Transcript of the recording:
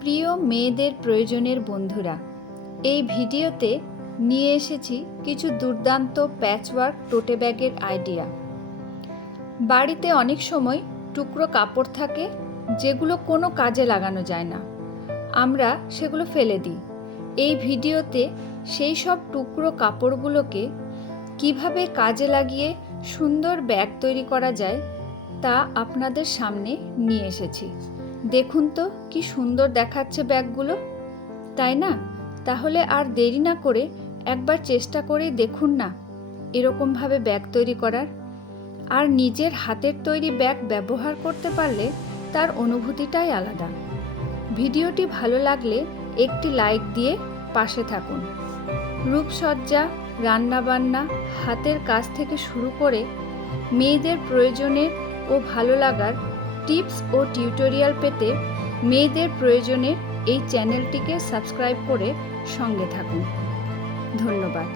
প্রিয় মেয়েদের প্রয়োজনের বন্ধুরা, এই ভিডিওতে নিয়ে এসেছি কিছু দুর্দান্ত প্যাচওয়ার্ক টোটে ব্যাগের আইডিয়া। বাড়িতে অনেক সময় টুকরো কাপড় থাকে যেগুলো কোনো কাজে লাগানো যায় না, আমরা সেগুলো ফেলে দিই। এই ভিডিওতে সেই সব টুকরো কাপড়গুলোকে কিভাবে কাজে লাগিয়ে সুন্দর ব্যাগ তৈরি করা যায় তা আপনাদের সামনে নিয়ে এসেছি। দেখুন তো কি সুন্দর দেখাচ্ছে ব্যাগগুলো, তাই না? তাহলে আর দেরি না করে একবার চেষ্টা করে দেখুন না এরকমভাবে ব্যাগ তৈরি করার। আর নিজের হাতের তৈরি ব্যাগ ব্যবহার করতে পারলে তার অনুভূতিটাই আলাদা। ভিডিওটি ভালো লাগলে একটি লাইক দিয়ে পাশে থাকুন। রূপসজ্জা, রান্নাবান্না, হাতের কাজ থেকে শুরু করে মেয়েদের প্রয়োজনের ও ভালো লাগার টিপস ও টিউটোরিয়াল পেতে মেয়েদের প্রয়োজনের এই চ্যানেলটিকে সাবস্ক্রাইব করে সঙ্গে থাকুন। ধন্যবাদ।